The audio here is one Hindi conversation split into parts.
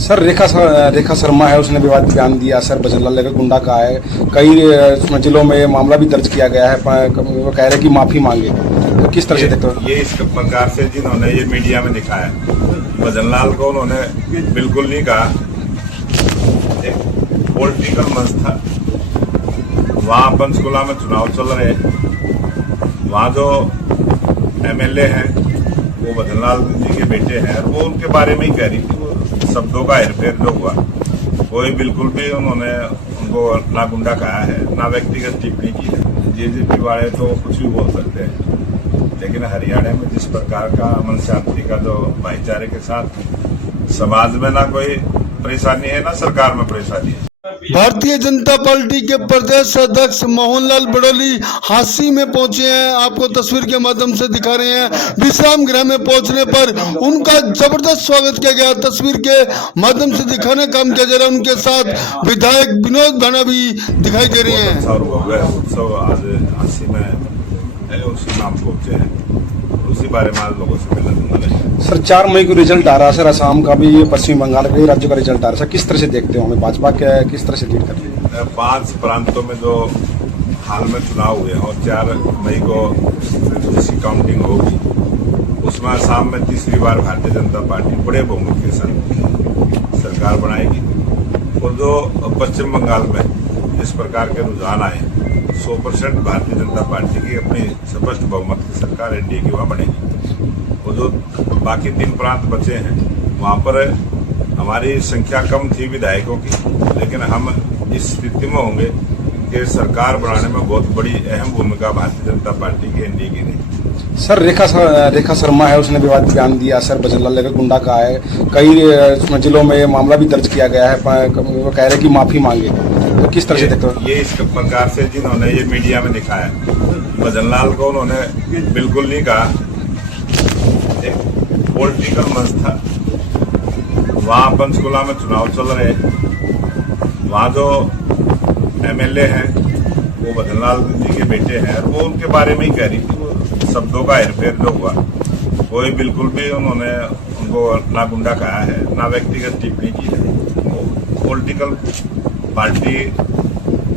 सर रेखा शर्मा है, उसने विवादित बयान दिया सर बजरंग लाल गुंडा का है। कई जिलों में मामला भी दर्ज किया गया है, वो कह रहे हैं कि माफी मांगे। तो किस तरह से देखते हो? ये इस प्रकार से जिन्होंने ये मीडिया में दिखाया, बजरंग लाल को उन्होंने बिल्कुल नहीं कहा। एक पॉलिटिकल मंच था, वहाँ पंचकुला में चुनाव चल रहे, वहाँ जो एमएलए हैं वो बजरंग लाल जी के बेटे हैं, और वो उनके बारे में ही कह रही थी। वो शब्दों का हेरफेर जो हुआ, कोई बिल्कुल भी उन्होंने उनको ना गुंडा कहा है, ना व्यक्तिगत टिप्पणी की है। जेजेपी वाले तो कुछ भी बोल सकते हैं, लेकिन हरियाणा में जिस प्रकार का अमन शांति का जो भाईचारे के साथ समाज में ना कोई परेशानी है, ना सरकार में परेशानी है। भारतीय जनता पार्टी के प्रदेश अध्यक्ष मोहनलाल बड़ौली हांसी में पहुंचे हैं। आपको तस्वीर के माध्यम से दिखा रहे हैं। विश्राम गृह में पहुंचने पर उनका जबरदस्त स्वागत किया गया। तस्वीर के माध्यम से दिखाने का काम किया जा रहा है। उनके साथ विधायक विनोद भाना भी दिखाई दे रहे हैं। उत्सव आज हांसी में उसी नाम पहुंचे हैं, उसी बारे में आज लोगों से मिलना। सर 4 मई को रिजल्ट आ रहा है सर, असम का भी, पश्चिम बंगाल का भी, राज्यों का रिजल्ट आ रहा है सर। किस तरह से देखते हो हमें भाजपा किस तरह से लीड कर रही है? 5 प्रांतों में जो हाल में चुनाव हुए हैं और 4 मई को जिसकी काउंटिंग होगी, उसमें असम में तीसरी बार भारतीय जनता पार्टी बड़े बहुमत के साथ सरकार बनाएगी। और जो पश्चिम बंगाल में जिस प्रकार के रुझान आए, 100% भारतीय जनता पार्टी की अपनी स्पष्ट बहुमत की सरकार एनडीए की वहाँ बनेगी। वो जो बाकी 3 प्रांत बचे हैं, वहाँ पर हमारी संख्या कम थी विधायकों की, लेकिन हम इस स्थिति में होंगे कि सरकार बनाने में बहुत बड़ी अहम भूमिका भारतीय जनता पार्टी की एनडीए की नहीं। सर रेखा शर्मा है, उसने विवादित बयान दिया सर बजरंग लाल गुंडा का है। कई जिलों में मामला भी दर्ज किया गया है, वो कह रहे हैं कि माफी मांगे। तो किस तरह से देखते हो? ये इस प्रकार से जिन्होंने ये मीडिया में दिखाया, बजरंग लाल को उन्होंने बिल्कुल नहीं कहा। एक पॉलिटिकल मंच था, वहाँ पंचकुला में चुनाव चल रहे, वहाँ जो एमएलए हैं वो बजरंग लाल जी के बेटे हैं, और वो उनके बारे में ही कह रही थी। वो शब्दों का हेरफेर जो हुआ, कोई बिल्कुल भी उन्होंने उनको ना गुंडा कहा है, ना व्यक्तिगत टिप्पणी की है। वो पॉलिटिकल पार्टी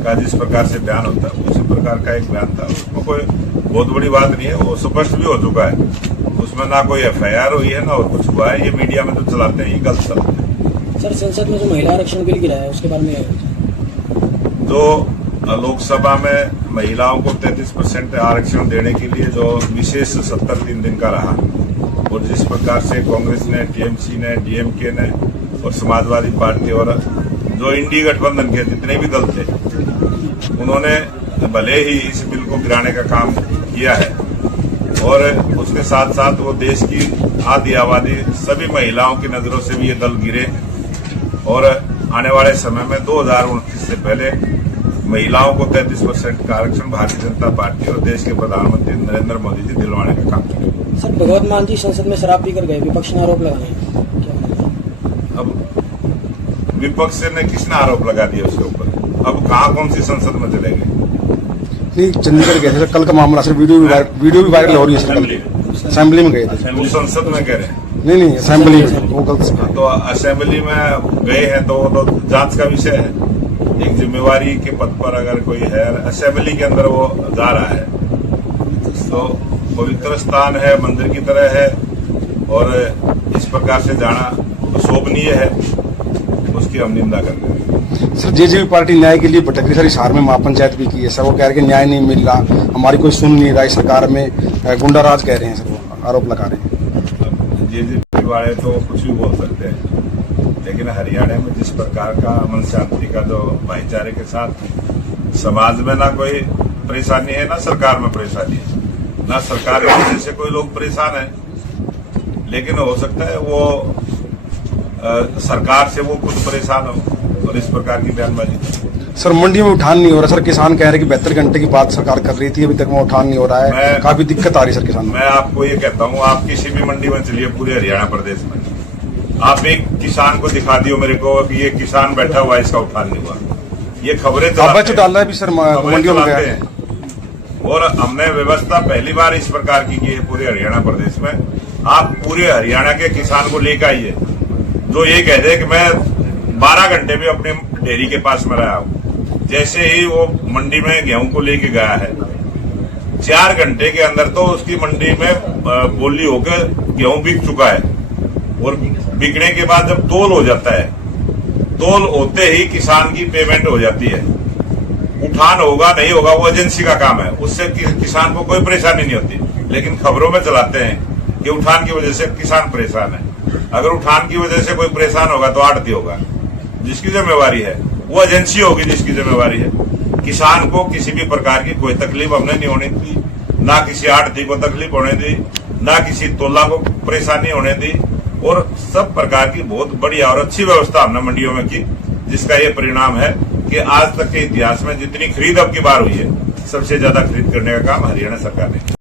का जिस प्रकार से बयान होता है, उसी प्रकार का एक बयान था। उसमें कोई बहुत बड़ी बात नहीं है, वो स्पष्ट भी हो चुका है। उसमें ना कोई एफआईआर हुई है, ना और कुछ हुआ है। ये मीडिया में तो चलाते हैं, ये गलत चलाते हैं। सर संसद में जो महिला आरक्षण बिल गिरा है, उसके बारे में जो लोकसभा में महिलाओं को 33% आरक्षण देने के लिए जो विशेष 73 दिन का रहा, और जिस प्रकार से कांग्रेस ने, टीएमसी ने, डीएमके ने और समाजवादी पार्टी और जो इंडी गठबंधन के जितने भी दल थे, उन्होंने भले ही इस बिल को गिराने का काम किया है, और उसके साथ साथ वो देश की आधी आबादी सभी महिलाओं की नजरों से भी ये दल गिरे, और आने वाले समय में 2029 से पहले महिलाओं को 33% का आरक्षण भारतीय जनता पार्टी और देश के प्रधानमंत्री नरेंद्र मोदी जी दिलवाने का काम किया। सर भगवत मान जी संसद में शराब पीकर गए, विपक्ष ने आरोप लगाए। अब विपक्ष ने किसने आरोप लगा दिया उसके ऊपर? अब कहाँ कौन सी संसद में चले गए? नहीं, चंडीगढ़ गए थे सर, कल का मामला सर, वीडियो भी वायरल हो रही है सर। असेंबली में गए थे। वो संसद में कह रहे हैं? नहीं, असेंबली में, वो गलत। तो असेंबली में गए हैं तो वो तो जांच का विषय है। एक जिम्मेवारी के पद पर अगर कोई है, असेंबली के अंदर वो जा रहा है, तो पवित्र स्थान है, मंदिर की तरह है, और इस प्रकार से जाना शोभनीय है, उसकी हम निंदा करते हैं। सर जेजेपी पार्टी न्याय के लिए भटक रही, सर हिसार में महापंचायत भी की है सर। वो कह रहे हैं न्याय नहीं मिल रहा, हमारी कोई सुन नहीं रहा, सरकार में गुंडा राज कह रहे हैं सर, वो आरोप लगा रहे हैं। जेजेपी वाले तो कुछ भी बोल सकते हैं, लेकिन हरियाणा में जिस प्रकार का अमन शांति का जो भाईचारे के साथ समाज में ना कोई परेशानी है, ना सरकार में परेशानी है, ना सरकार की वजह से कोई लोग परेशान है, लेकिन हो सकता है वो सरकार से वो कुछ परेशान हो, और इस प्रकार की बयानबाजी। सर मंडी में उठान नहीं हो रहा सर, किसान कह रहे हैं कि 72 घंटे की बात सरकार कर रही थी, अभी तक वो उठान नहीं हो रहा है, काफी दिक्कत आ रही है सर किसान। मैं आपको ये कहता हूँ, आप किसी भी मंडी में चलिए पूरे हरियाणा प्रदेश में, आप एक किसान को दिखा दियो मेरे को कि ये किसान बैठा हुआ है, इसका उठान नहीं हुआ। ये खबरें डाल रहा है भी सर मंडियों में गया। और हमने व्यवस्था पहली बार इस प्रकार की है पूरे हरियाणा प्रदेश में। आप पूरे हरियाणा के किसान को लेकर आइए, जो ये कहते हैं कि मैं 12 घंटे भी अपने डेयरी के पास में रहा हूं। जैसे ही वो मंडी में गेहूं को लेके गया है, 4 घंटे के अंदर तो उसकी मंडी में बोली होकर गेहूं बिक चुका है। और बिकने के बाद जब तोल हो जाता है, तोल होते ही किसान की पेमेंट हो जाती है। उठान होगा नहीं होगा वो एजेंसी का काम है, उससे किसान को कोई परेशानी नहीं होती। लेकिन खबरों में चलाते हैं कि उठान की वजह से किसान परेशान है। अगर उठान की वजह से कोई परेशान होगा तो आड़ती होगा, जिसकी जिम्मेवारी है वो एजेंसी होगी जिसकी जिम्मेवारी है। किसान को किसी भी प्रकार की कोई तकलीफ हमने नहीं होने दी, ना किसी आड़ती को तकलीफ होने दी, ना किसी तोला को परेशानी होने दी। और सब प्रकार की बहुत बढ़िया और अच्छी व्यवस्था हमने मंडियों में की, जिसका ये परिणाम है कि आज तक के इतिहास में जितनी खरीद अब की बार हुई है, सबसे ज्यादा खरीद करने का काम हरियाणा सरकार ने किया।